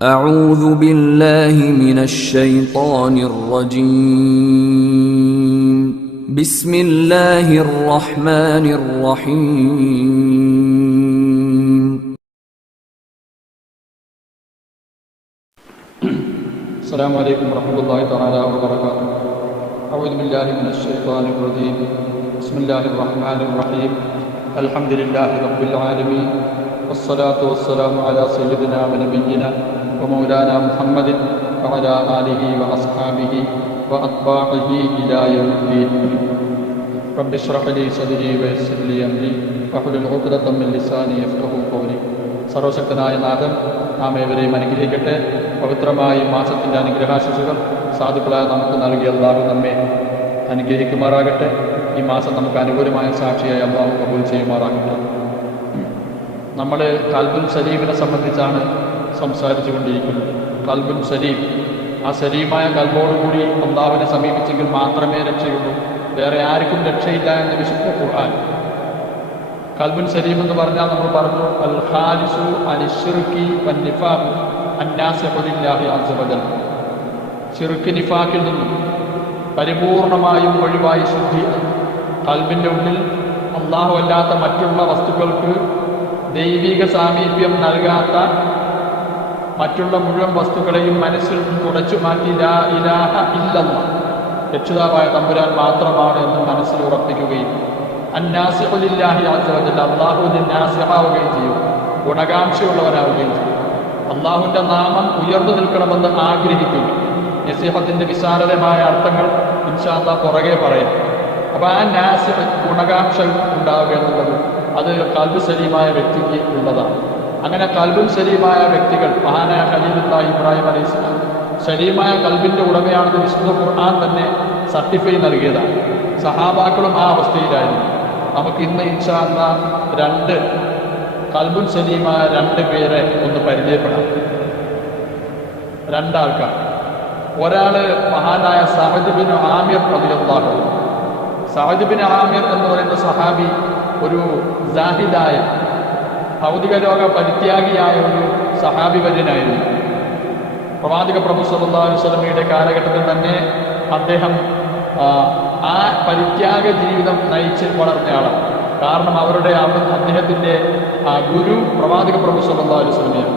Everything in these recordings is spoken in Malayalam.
أعوذ بالله من الشيطان الرجيم بسم الله الرحمن الرحيم السلام عليكم ورحمة الله تعالى وبركاته. أعوذ بالله من الشيطان الرجيم بسم الله الرحمن الرحيم الحمد لله رب العالمين والصلاة والسلام على سيدنا ونبينا ومولانا محمد وعلى آله وأصحابه وأتباعه إلى يوم الدين. رب اشرح لي صدري ويسر لي أمري واحلل عقدة من لساني يفقهوا قولي. സർവശക്തനായ നാഥൻ നാം ഏവരെയും അനുഗ്രഹിക്കട്ടെ. പവിത്രമായ ഈ മാസത്തിൻ്റെ അനുഗ്രഹാശിസുകൾ സാധുക്കളായ നമുക്ക് നൽകിയ അല്ലാഹു നമ്മെ അനുഗ്രഹിക്കുമാറാകട്ടെ. ഈ മാസം നമുക്ക് അനുകൂലമായ സാക്ഷിയായി അല്ലാഹു കബൂൽ ചെയ്യുമാറാകട്ടെ. നമ്മൾ ഖൽബുൽ സലീമിനെ സംബന്ധിച്ചാണ് സംസാരിച്ചു കൊണ്ടിരിക്കുന്നത്. ഖൽബുൽ സലീം, ആ സലീമായ ഖൽബോടുകൂടി അല്ലാഹുവിനെ സമീപിച്ചെങ്കിൽ മാത്രമേ രക്ഷയുള്ളൂ. വേറെ ആർക്കും രക്ഷയില്ല എന്ന് വിശുദ്ധ ഖുർആൻ. ഖൽബുൻ സലീം എന്ന് പറഞ്ഞാൽ നമ്മൾ പറഞ്ഞു അൽ ഖാലിസു അനിശ്ശിർക്കി വന്നിഫാഖ് അന്നാസിഹു ലില്ലാഹി അസ്സ വജൽ. ശിർക്ക് നിഫാഖിൽ നിന്നും പരിപൂർണമായും ഒഴിവായി ശുദ്ധി. ഖൽബിൻ്റെ ഉള്ളിൽ അല്ലാഹു അല്ലാത്ത മറ്റുള്ള വസ്തുക്കൾക്ക് ദൈവിക സാമീപ്യം നൽകാത്ത മറ്റുള്ള മുഴുവൻ വസ്തുക്കളെയും മനസ്സിൽ തുടച്ചു മാറ്റി ലാ ഇലാഹ ഇല്ലല്ലാഹ്, രക്ഷിതാവായ തമ്പുരാൻ മാത്രമാണ് എന്ന് മനസ്സിൽ ഉറപ്പിക്കുകയും അന്നാസിഹു ലില്ലാഹി അസ്സ വജൽ, അല്ലാഹുവിന്റെ നാസിഹാവുകയും ചെയ്യും, ഗുണകാംക്ഷയുള്ളവനാവുകയും ചെയ്യും. അല്ലാഹുവിന്റെ നാമം ഉയർന്നു നിൽക്കണമെന്ന് ആഗ്രഹിക്കുക. നസീഹത്തിന്റെ വിശാലമായ അർത്ഥങ്ങൾ ഇൻഷാ അല്ലാഹ് പുറകെ പറയാം. അപ്പോൾ ആ നാസിഹ്, ഗുണകാംക്ഷ ഉണ്ടാവുക എന്നുള്ളത് അത് ഖൽബ് സലീമായ വ്യക്തിക്ക് ഉള്ളതാണ്. അങ്ങനെ ഖൽബുൻ സലീമായ വ്യക്തികൾ, മഹാനായ ഖലീലുല്ലാഹി ഇബ്രാഹിം അലൈഹിസ്സലാം സലീമായ ഖൽബിന്റെ ഉടമയാണെന്ന് വിശുദ്ധ ഖുർആൻ തന്നെ സർട്ടിഫൈ നൽകിയതാണ്. സഹാബാക്കളും ആ അവസ്ഥയിലായിരുന്നു. നമുക്ക് ഇന്ന് ഇൻഷാ അല്ലാഹ് രണ്ട് ഖൽബുൻ സലീമായ രണ്ട് പേരെ ഒന്ന് പരിചയപ്പെടാം. രണ്ടാൾക്കാർ. ഒരാള് മഹാനായ സഅദ് ബിൻ ആമിർ റളിയല്ലാഹു അൻഹു. സഅദ് ബിൻ ആമിർ എന്ന് പറയുന്ന സഹാബി ഒരു സാഹിദായ, ഭൗതിക ലോക പരിത്യാഗിയായ ഒരു സഹാബി വര്യനായിരുന്നു. പ്രവാചക പ്രഭു സല്ലല്ലാഹു അലൈഹി വസല്ലമയുടെ കാലഘട്ടത്തിൽ തന്നെ അദ്ദേഹം ആ പരിത്യാഗ ജീവിതം നയിച്ച് വളർന്നയാളാണ്. കാരണം അദ്ദേഹത്തിൻ്റെ ഗുരു പ്രവാചക പ്രഭു സല്ലല്ലാഹു അലൈഹി വസല്ലമയാണ്.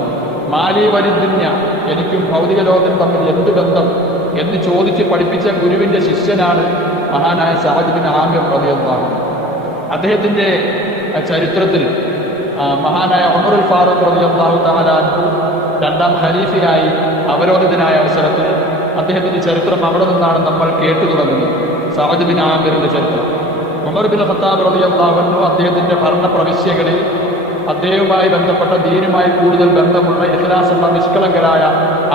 മാലി വലിദ്ദുന്യ, എനിക്കും ഭൗതിക ലോകത്തിനും തമ്മിൽ എന്ത് ബന്ധം എന്ന് ചോദിച്ച് പഠിപ്പിച്ച ഗുരുവിൻ്റെ ശിഷ്യനാണ് മഹാനായ സഅദ് ബിൻ ആമിർ റളിയല്ലാഹു അൻഹു. അദ്ദേഹത്തിൻ്റെ ചരിത്രത്തിൽ മഹാനായ ഉമറുൽ ഫാറൂഖ് റളിയല്ലാഹു തആല അൻഹു രണ്ടാം ഖലീഫയായി അവരോധിതനായ അവസരത്തിൽ അദ്ദേഹത്തിൻ്റെ ചരിത്രം അവിടെ നിന്നാണ് നമ്മൾ കേട്ടു തുടങ്ങുന്നത്. സഅദ് ബിൻ ആമിറിന്റെ ചരിത്രം. ഉമർ ബിൻ ഖത്താബ് റളിയല്ലാഹു അൻഹു അദ്ദേഹത്തിൻ്റെ ഭരണ പ്രവിശ്യകളിൽ അദ്ദേഹവുമായി ബന്ധപ്പെട്ട ദീനുമായി കൂടുതൽ ബന്ധമുള്ള ഇഖ്ലാസുള്ള നിഷ്കളങ്കരായ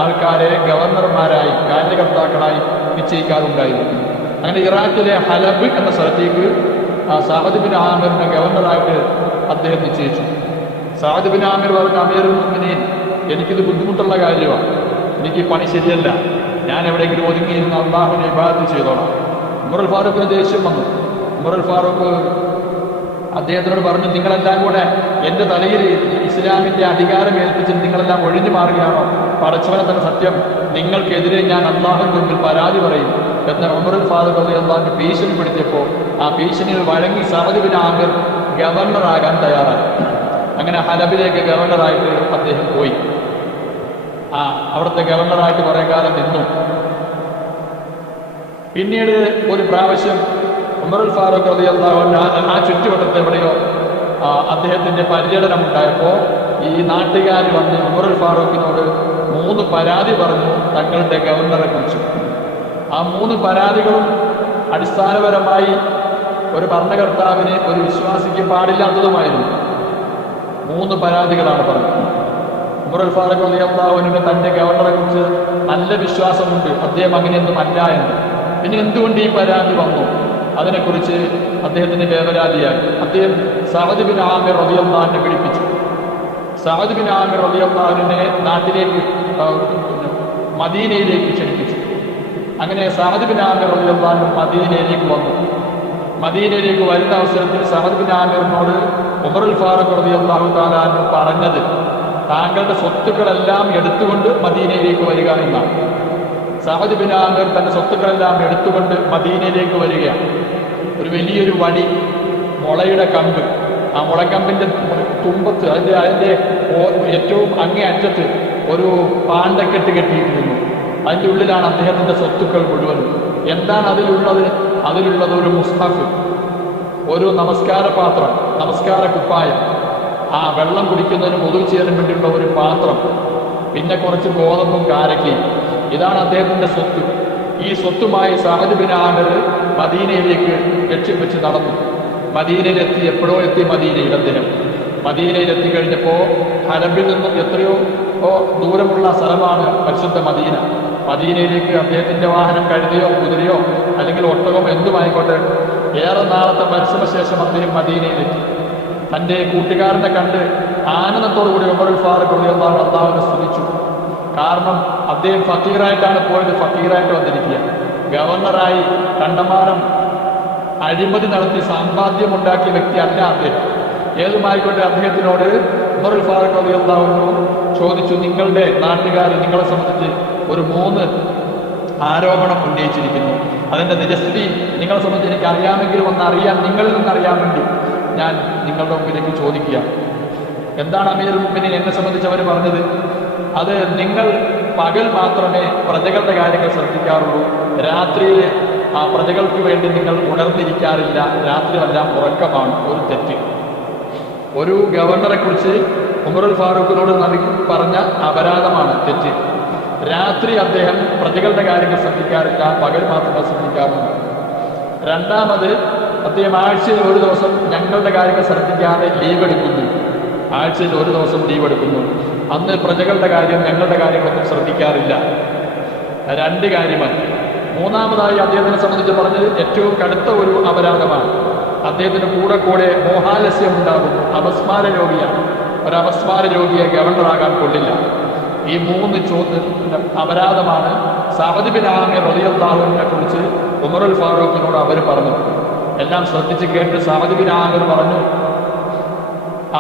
ആൾക്കാരെ ഗവർണർമാരായി, കാര്യകർത്താക്കളായി നിശ്ചയിക്കാറുണ്ടായിരുന്നു. അങ്ങനെ ഇറാഖിലെ ഹലബ് എന്ന സ്ഥലത്തേക്ക് സഅദ് ബിൻ ആമിറിനെ ഗവർണറായിട്ട് അദ്ദേഹം നിശ്ചയിച്ചു. സഅദ് ബിൻ ആമിർ പറഞ്ഞ അമീറുൽ മുഅ്മിനീൻ, എനിക്കിത് ബുദ്ധിമുട്ടുള്ള കാര്യമാണ്, എനിക്ക് ഈ പണി ശരിയല്ല, ഞാൻ എവിടെയെങ്കിലും ഒതുങ്ങിയിരുന്ന് അല്ലാഹുവിനെ ഇബാദത്ത് ചെയ്തോളാം. ഉമറുൽ ഫാറൂഖിന് ദേഷ്യം വന്നു. ഉമറുൽ ഫാറൂഖ് അദ്ദേഹത്തിനോട് പറഞ്ഞു, നിങ്ങളെല്ലാം കൂടെ എൻ്റെ തലയിൽ ഇസ്ലാമിൻ്റെ അധികാരം ഏൽപ്പിച്ചിട്ട് നിങ്ങളെല്ലാം ഒഴിഞ്ഞു മാറുകയാണോ? പടച്ചവനെ തന്നെ സത്യം, നിങ്ങൾക്കെതിരെ ഞാൻ അല്ലാഹുവിന്റെ മുമ്പിൽ പരാതി പറയും എന്ന് ഉമറുൽ ഫാറൂഖ് റളിയല്ലാഹു ഭീഷണിപ്പെടുത്തിയപ്പോൾ ആ ഭീഷണിയിൽ വഴങ്ങി സഅദ് ബിൻ ആമിർ ഗവർണറാകാൻ തയ്യാറായി. അങ്ങനെ ഹലബിലേക്ക് ഗവർണറായിട്ട് അദ്ദേഹം പോയി. അവിടുത്തെ ഗവർണറായിട്ട് കുറേ കാലം നിന്നു. പിന്നീട് ഒരു പ്രാവശ്യം ഉമറുൽ ഫാറൂഖ് റളിയല്ലാഹു അൻഹു ആ ചുറ്റുവട്ടത്ത് എവിടെയോ അദ്ദേഹത്തിൻ്റെ പര്യടനം ഉണ്ടായപ്പോൾ ഈ നാട്ടുകാർ വന്ന് ഉമറുൽ ഫാറൂഖിനോട് 3 പരാതി പറഞ്ഞു തങ്ങളുടെ ഗവർണറെ കുറിച്ച്. ആ 3 പരാതികളും അടിസ്ഥാനപരമായി ഒരു ഭരണകർത്താവിന്, ഒരു വിശ്വാസിക്ക് പാടില്ലാത്തതുമായിരുന്നു. 3 പരാതികളാണ് പറഞ്ഞത്. ഉമറുൽ ഫാറൂഖ് റളിയല്ലാഹു അൻഹു തൻ്റെ ഗവർണറെ കുറിച്ച് നല്ല വിശ്വാസമുണ്ട്, അദ്ദേഹം അങ്ങനെയൊന്നും അല്ല എന്ന്. പിന്നെ എന്തുകൊണ്ട് ഈ പരാതി വന്നു? അതിനെക്കുറിച്ച് അദ്ദേഹത്തിന് വേവലാതിയായി. അദ്ദേഹം സഅദ് ബിൻ ആമിർ റളിയല്ലാഹു അൻഹു വിളിപ്പിച്ചു. സഅദ് ബിൻ ആമിർ റളിയല്ലാഹു അൻഹുവിനെ നാട്ടിലേക്ക്, മദീനയിലേക്ക് ക്ഷണിപ്പിച്ചു. അങ്ങനെ സഅദ് ബിൻ ആമിർ റളിയല്ലാഹു അൻഹു മദീനയിലേക്ക് വന്നു. മദീനയിലേക്ക് വരുന്ന അവസരത്തിൽ സഅദ് ബിൻ ആമിറിനോട് ഉമറുൽ ഫാറൂഖ് റളിയല്ലാഹു തആല അൻഹു പറഞ്ഞത്, താങ്കളുടെ സ്വത്തുക്കളെല്ലാം എടുത്തുകൊണ്ട് മദീനയിലേക്ക് വരിക എന്നാണ്. സഅദ് ബിൻ ആമിർ തന്റെ സ്വത്തുക്കളെല്ലാം എടുത്തുകൊണ്ട് മദീനയിലേക്ക് വരികയാണ്. ഒരു വലിയൊരു വടി, മുളയുടെ കമ്പ്, ആ മുളക്കമ്പിന്റെ തുമ്പത്ത് അതിന്റെ ഏറ്റവും അങ്ങേ അറ്റത്ത് ഒരു പാണ്ടക്കെട്ട് കെട്ടിയിട്ടിരുന്നു. അതിൻ്റെ ഉള്ളിലാണ് അദ്ദേഹത്തിന്റെ സ്വത്തുക്കൾ മുഴുവനും. എന്താണ് അതിലുള്ളത്? അതിലുള്ളത് ഒരു മുസ്ഹഫ്, ഒരു നമസ്കാര പാത്രം, നമസ്കാര കുപ്പായം, ആ വെള്ളം കുടിക്കുന്നതിന് മുതൽ ചെയ്യാൻ വേണ്ടിയുള്ള ഒരു പാത്രം, പിന്നെ കുറച്ച് ഗോതമ്പും കാരക്കയും. ഇതാണ് അദ്ദേഹത്തിന്റെ സ്വത്ത്. ഈ സ്വത്തുമായി സഅദ് ബിൻ ആമിർ മദീനയിലേക്ക് ലക്ഷ്യം വെച്ച് നടന്നു. മദീനയിലെത്തി. എപ്പോഴോ എത്തി മദീനയിൽ അദ്ദേഹം. മദീനയിലെത്തി കഴിഞ്ഞപ്പോൾ ഹറമിൽ നിന്നും എത്രയോ ദൂരമുള്ള സ്ഥലമാണ് പരിശുദ്ധ മദീന. മദീനയിലേക്ക് അദ്ദേഹത്തിന്റെ വാഹനം കഴുതയോ കുതിരയോ അല്ലെങ്കിൽ ഒട്ടകമോ എന്തുമായിക്കോട്ടെ, ഏറെ നാളത്തെ പരിശ്രമശേഷം അദ്ദേഹം മദീനയിലെത്തി. തൻ്റെ കൂട്ടുകാരനെ കണ്ട് ആനന്ദത്തോടുകൂടി ഉമറുൽ ഫാറൂഖ് റളിയല്ലാഹു അൻഹു അല്ലാഹുവിനെ സ്തുതിച്ചു. കാരണം അദ്ദേഹം ഫക്കീറായിട്ടാണ് പോയത്, ഫക്കീറായിട്ട് വന്നിരിക്കുക. ഗവർണറായി കണ്ടമാനം അഴിമതി നടത്തി സമ്പാദ്യമുണ്ടാക്കിയ വ്യക്തിയല്ല അദ്ദേഹം. ഏതുമായിക്കോട്ടെ, അദ്ദേഹത്തിനോട് ഉമറുൽ ഫാറൂഖ് റളിയല്ലാഹു അൻഹു ചോദിച്ചു, നിങ്ങളുടെ നാട്ടുകാർ നിങ്ങളെ സംബന്ധിച്ച് ഒരു 3 ആരോപണം ഉന്നയിച്ചിരിക്കുന്നു. അതിന്റെ നിജസ്ഥിതി നിങ്ങളെ സംബന്ധിച്ച് എനിക്ക് അറിയാമെങ്കിലും ഒന്നറിയാൻ, നിങ്ങളിൽ നിന്നറിയാൻ വേണ്ടി ഞാൻ നിങ്ങളുടെ മുമ്പിലേക്ക് ചോദിക്കുക. എന്താണ് അമീറുൽ മുഅ്മിനീൻ എന്നെ സംബന്ധിച്ച് അവർ പറഞ്ഞത്? അത് നിങ്ങൾ പകൽ മാത്രമേ പ്രജകളുടെ കാര്യങ്ങൾ ശ്രദ്ധിക്കാറുള്ളൂ, രാത്രിയിൽ ആ പ്രജകൾക്ക് വേണ്ടി നിങ്ങൾ ഉണർന്നിരിക്കാറില്ല, രാത്രിയെല്ലാം ഉറക്കമാണ്. ഒരു തെറ്റ്. ഒരു ഗവർണറെ കുറിച്ച് ഉമറുൽ ഫാറൂഖിനോട് പറഞ്ഞ അപരാധമാണ്, തെറ്റ്. രാത്രി അദ്ദേഹം പ്രജകളുടെ കാര്യങ്ങൾ ശ്രദ്ധിക്കാറില്ല, പകൽ മാത്രമേ ശ്രദ്ധിക്കാറുള്ളൂ. രണ്ടാമത്, അദ്ദേഹം ആഴ്ചയിൽ ഒരു ദിവസം ഞങ്ങളുടെ കാര്യങ്ങൾ ശ്രദ്ധിക്കാതെ ലീവ് എടുക്കുന്നു. ആഴ്ചയിൽ ഒരു ദിവസം ലീവ് എടുക്കുന്നു. അന്ന് പ്രജകളുടെ കാര്യം, ഞങ്ങളുടെ കാര്യങ്ങളൊന്നും ശ്രദ്ധിക്കാറില്ല. 2 കാര്യമാണ്. മൂന്നാമതായി അദ്ദേഹത്തിനെ സംബന്ധിച്ച് പറഞ്ഞത് ഏറ്റവും കടുത്ത ഒരു അപരാധമാണ്. അദ്ദേഹത്തിന് കൂടെ മോഹാലസ്യം ഉണ്ടാകുന്നു. അപസ്മാര രോഗിയാണ്. ഒരു അപസ്മാര രോഗിയെ ഗവർണറാകാൻ കൊള്ളില്ല. ഈ 3 അപരാധമാണ് സഅദ് ബിൻ ആമിർ റളിയല്ലാഹു അൻഹുവിനെ കുറിച്ച് ഉമറുൽ ഫാറൂഖിനോട് അവർ പറഞ്ഞു. എല്ലാം ശ്രദ്ധിച്ച് കേട്ട് സഅദ് ബിൻ ആമിർ പറഞ്ഞു,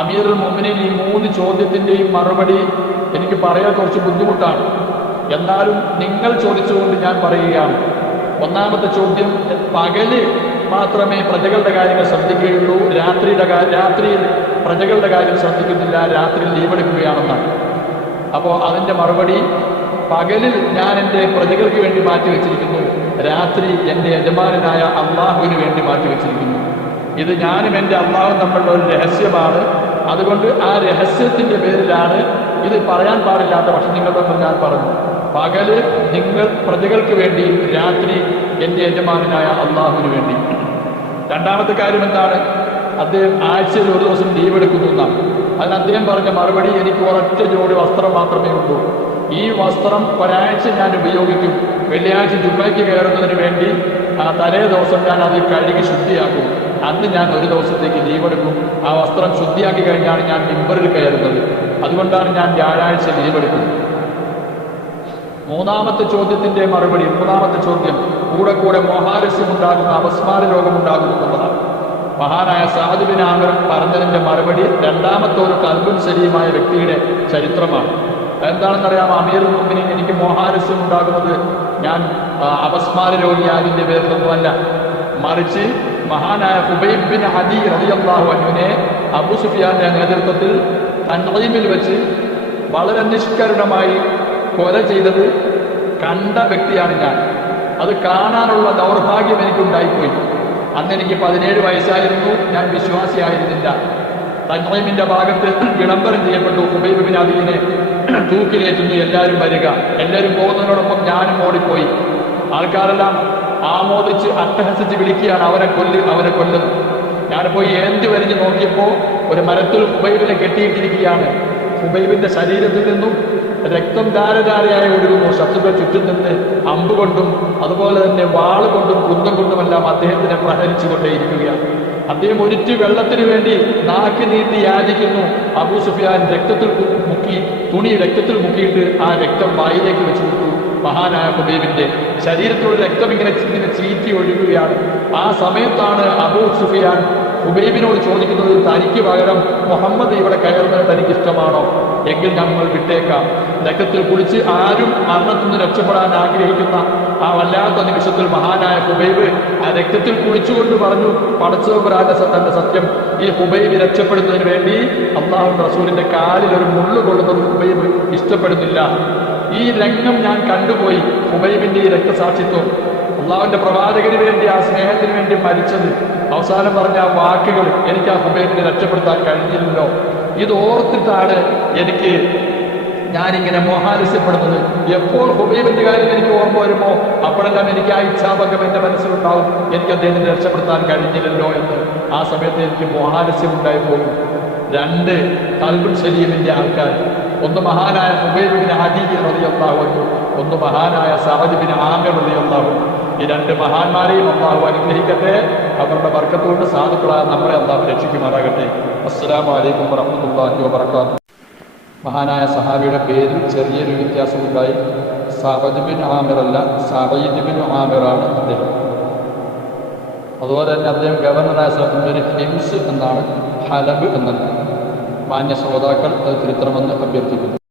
അമീറുൽ മുഅ്മിനീൻ, ഈ 3 ചോദ്യത്തിന്റെയും മറുപടി എനിക്ക് പറയാൻ കുറച്ച് ബുദ്ധിമുട്ടാണ്. എന്നാലും നിങ്ങൾ ചോദിച്ചുകൊണ്ട് ഞാൻ പറയുകയാണ്. ഒന്നാമത്തെ ചോദ്യം, പകല് മാത്രമേ പ്രജകളുടെ കാര്യങ്ങൾ ശ്രദ്ധിക്കുകയുള്ളൂ, രാത്രിയിൽ പ്രജകളുടെ കാര്യം ശ്രദ്ധിക്കുന്നില്ല, രാത്രിയിൽ ലീവ് എടുക്കുകയാണെന്നാണ്. അപ്പോൾ അതിൻ്റെ മറുപടി, പകലിൽ ഞാൻ എൻ്റെ പ്രജകൾക്ക് വേണ്ടി മാറ്റിവെച്ചിരിക്കുന്നു, രാത്രി എൻ്റെ യജമാനായ അള്ളാഹുവിന് വേണ്ടി മാറ്റിവെച്ചിരിക്കുന്നു. ഇത് ഞാനും എൻ്റെ അള്ളാഹും തമ്മിലുള്ള ഒരു രഹസ്യമാണ്. അതുകൊണ്ട് ആ രഹസ്യത്തിൻ്റെ പേരിലാണ് ഇത് പറയാൻ പാടില്ലാത്ത, പക്ഷെ നിങ്ങൾ തമ്മിൽ ഞാൻ പറഞ്ഞു. പകല് നിങ്ങൾ പ്രജകൾക്ക് വേണ്ടിയും രാത്രി എൻ്റെ യജമാനായ അള്ളാഹുവിന് വേണ്ടി. രണ്ടാമത്തെ കാര്യം എന്താണ്? അദ്ദേഹം ആഴ്ചയിൽ ഒരു ദിവസം ലീവ് എടുക്കുന്നു എന്നാണ്. അതിന് അദ്ദേഹം പറഞ്ഞ മറുപടി, എനിക്ക് ഒരൊറ്റ ജോഡി വസ്ത്രം മാത്രമേ ഉള്ളൂ. ഈ വസ്ത്രം ഒരാഴ്ച ഞാൻ ഉപയോഗിക്കും. വെള്ളിയാഴ്ച ജുമ്മയ്ക്ക് കയറുന്നതിന് വേണ്ടി തലേ ദിവസം ഞാൻ അത് കഴുകി ശുദ്ധിയാക്കും. അന്ന് ഞാൻ ഒരു ദിവസത്തേക്ക് ലീവ് എടുക്കും. ആ വസ്ത്രം ശുദ്ധിയാക്കി കഴിഞ്ഞാണ് ഞാൻ മിമ്പറിൽ കയറുന്നത്. അതുകൊണ്ടാണ് ഞാൻ വ്യാഴാഴ്ച ലീവ് എടുക്കുന്നത്. മൂന്നാമത്തെ ചോദ്യത്തിന്റെ മറുപടി, മൂന്നാമത്തെ ചോദ്യം, കൂടെ മോഹാലസ്യം ഉണ്ടാകുന്ന, അപസ്മാര രോഗമുണ്ടാകുന്നു എന്നുള്ളതാണ്. മഹാനായ സഅദ് ബിൻ ആമിർ പറഞ്ഞതിന്റെ മറുപടി രണ്ടാമത്തെ ഒരു കൽബുൻ സലീമായ വ്യക്തിയുടെ ചരിത്രമാണ്. എന്താണെന്നറിയാമോ? അമീറുൽ മുഅ്മിനീൻ, എനിക്ക് മോഹാലസ്യം ഉണ്ടാകുന്നത് ഞാൻ അപസ്മാര രോഗിയായതിന്റെ പേരിലൊന്നുമല്ല, മറിച്ച് മഹാനായ ഹുബൈബ് ബിൻ അദി റളിയല്ലാഹു അൻഹുവിനെ അബൂ സുഫിയാന്റെ നേതൃത്വത്തിൽ തൻഈമിൽ വെച്ച് വളരെ നിഷ്കരുണമായി കൊല ചെയ്തത് കണ്ട വ്യക്തിയാണ് ഞാൻ. അത് കാണാനുള്ള ദൗർഭാഗ്യം എനിക്കുണ്ടായിപ്പോയി. അന്ന് എനിക്ക് 17 വയസ്സായിരുന്നു. ഞാൻ വിശ്വാസിയായിരുന്നില്ല. തൻഈമിന്റെ ഭാഗത്ത് വിളംബരം ചെയ്യപ്പെട്ടു, ഹുബൈബ് ബിൻ അദീനെ തൂക്കിലേറ്റുന്നു, എല്ലാവരും വരിക. എല്ലാവരും പോകുന്നതിനോടൊപ്പം ഞാനും ഓടിപ്പോയി. ആൾക്കാരെല്ലാം ആമോദിച്ച് അട്ടഹസിച്ച് വിളിക്കുകയാണ്, അവനെ കൊല്ലുന്നു. ഞാൻ പോയി ഏന്തി വരിഞ്ഞ് നോക്കിയപ്പോൾ ഒരു മരത്തിൽ ഹുബൈബിനെ കെട്ടിയിട്ടിരിക്കുകയാണ്. ഹുബൈബിന്റെ ശരീരത്തിൽ നിന്നും രക്തം ധാരധാരയായി ഒഴുകുന്നു. ശത്രുക്കൾ ചുറ്റും നിന്ന് അമ്പ് കൊണ്ടും അതുപോലെ തന്നെ വാള് കൊണ്ടും കുന്തം കൊണ്ടുമെല്ലാം അദ്ദേഹത്തിനെ പ്രഹരിച്ചു കൊണ്ടേയിരിക്കുകയാണ്. അദ്ദേഹം ഒരിറ്റു വെള്ളത്തിന് വേണ്ടി നാക്ക് നീട്ടി യാചിക്കുന്നു. അബൂ സുഫിയാൻ തുണി രക്തത്തിൽ മുക്കിയിട്ട് ആ രക്തം വായിലേക്ക് വെച്ചു കൊടുത്തു. മഹാനായ ഹുബൈബിന്റെ ശരീരത്തിലുള്ള രക്തം ഇങ്ങനെ ചീറ്റി ഒഴുകുകയാണ്. ആ സമയത്താണ് അബൂ സുഫിയാൻ ഹുബൈബിനോട് ചോദിക്കുന്നത്, തനിക്ക് പകരം മുഹമ്മദ് ഇവിടെ കയറുന്നത് തനിക്ക് ഇഷ്ടമാണോ? എങ്കിൽ നമ്മൾ വിട്ടേക്കാം. രക്തത്തിൽ കുളിച്ച് ആരും മരണത്തിൽ നിന്ന് രക്ഷപ്പെടാൻ ആഗ്രഹിക്കുന്ന ആ വല്ലാത്ത നിമിഷത്തിൽ മഹാനായ ഹുബൈബ് ആ രക്തത്തിൽ കുളിച്ചുകൊണ്ട് പറഞ്ഞു, പടച്ചവരാന്റെ തന്റെ സത്യം, ഈ ഹുബൈബ് രക്ഷപ്പെടുന്നതിന് വേണ്ടി അള്ളാഹുവിന്റെ റസൂലിന്റെ കാലിൽ ഒരു മുള്ളു കൊള്ളുന്നത് ഹുബൈബ് ഇഷ്ടപ്പെടുന്നില്ല. ഈ രംഗം ഞാൻ കണ്ടുപോയി. ഹുബൈബിന്റെ ഈ രക്തസാക്ഷിത്വം, അള്ളാഹുവിന്റെ പ്രവാചകന് വേണ്ടി ആ സ്നേഹത്തിന് വേണ്ടി മരിച്ചത്, അവസാനം പറഞ്ഞ ആ വാക്കുകൾ, എനിക്ക് ആ ഹുബൈബിനെ രക്ഷപ്പെടുത്താൻ കഴിഞ്ഞില്ലല്ലോ. ഇത് ഓർത്തിട്ടാണ് ഞാനിങ്ങനെ മോഹാലസ്യപ്പെടുന്നത്. എപ്പോൾ ഹുബൈബിന്റെ കാര്യം എനിക്ക് ഓർമ്മ വരുമോ അപ്പോഴെല്ലാം എനിക്ക് ആ ഇച്ഛാഭംഗം എന്റെ മനസ്സിലുണ്ടാവും, എനിക്ക് അദ്ദേഹത്തിന് രക്ഷപ്പെടുത്താൻ കഴിഞ്ഞില്ലല്ലോ എന്ന്. ആ സമയത്ത് എനിക്ക് മോഹാലസ്യം ഉണ്ടായി പോകും. രണ്ട് ഖൽബുൽ സലീമിന്റെ ആൾക്കാർ, ഒന്ന് മഹാനായ ഹുബൈബ് ബിൻ അദി റളിയല്ലാഹു അൻഹു, ഒന്ന് മഹാനായ സഅദ് ബിൻ ആമിർ റളിയല്ലാഹു അൻഹു. ഈ രണ്ട് മഹാന്മാരെയും അള്ളാഹു അനുഗ്രഹിക്കട്ടെ. അവരുടെ ബർക്കത്തുകൊണ്ട് സാധുക്കളായ നമ്മളെ അള്ളാഹു രക്ഷിക്കുമാറാകട്ടെ. അസ്സലാമു അലൈക്കും വറഹ്മത്തുള്ളാഹി വബറകാതുഹു. മഹാനായ സഹാബിയുടെ പേരിൽ ചെറിയൊരു വ്യത്യാസമുണ്ടായി. സഅദ് ബിൻ ആമിർ അല്ല, സഈദ് ബിൻ ആമിറാണ് അദ്ദേഹം. അതുപോലെ തന്നെ അദ്ദേഹം ഗവർണറായ സ്ഥലത്തിൻ്റെ ഹിംസ് എന്നാണ്, ഹലബ് എന്നല്ല. മാന്യ ശ്രോതാക്കൾ അത് തിരുത്തണമെന്ന് അഭ്യർത്ഥിക്കുന്നു.